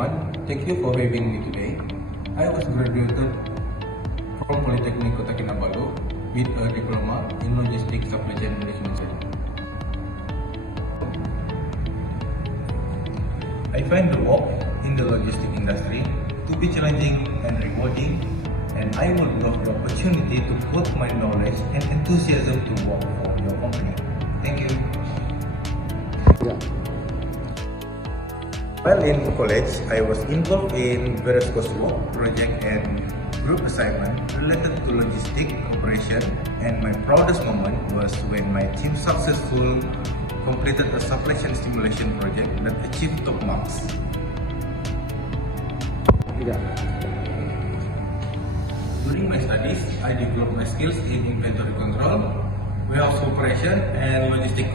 everyone. Thank you for having me today. I was graduated from Polytechnic Kota Kinabalu with a diploma in logistics supply chain management study. I find the work in the logistics industry to be challenging and rewarding, and I would love the opportunity to put my knowledge and enthusiasm to work for your company. Thank you. While in college, I was involved in various coursework, project, and group assignment related to logistic operation, and my proudest moment was when my team successfully completed a supply chain simulation project that achieved top marks. During my studies, I developed my skills in inventory control, warehouse operation, and logistic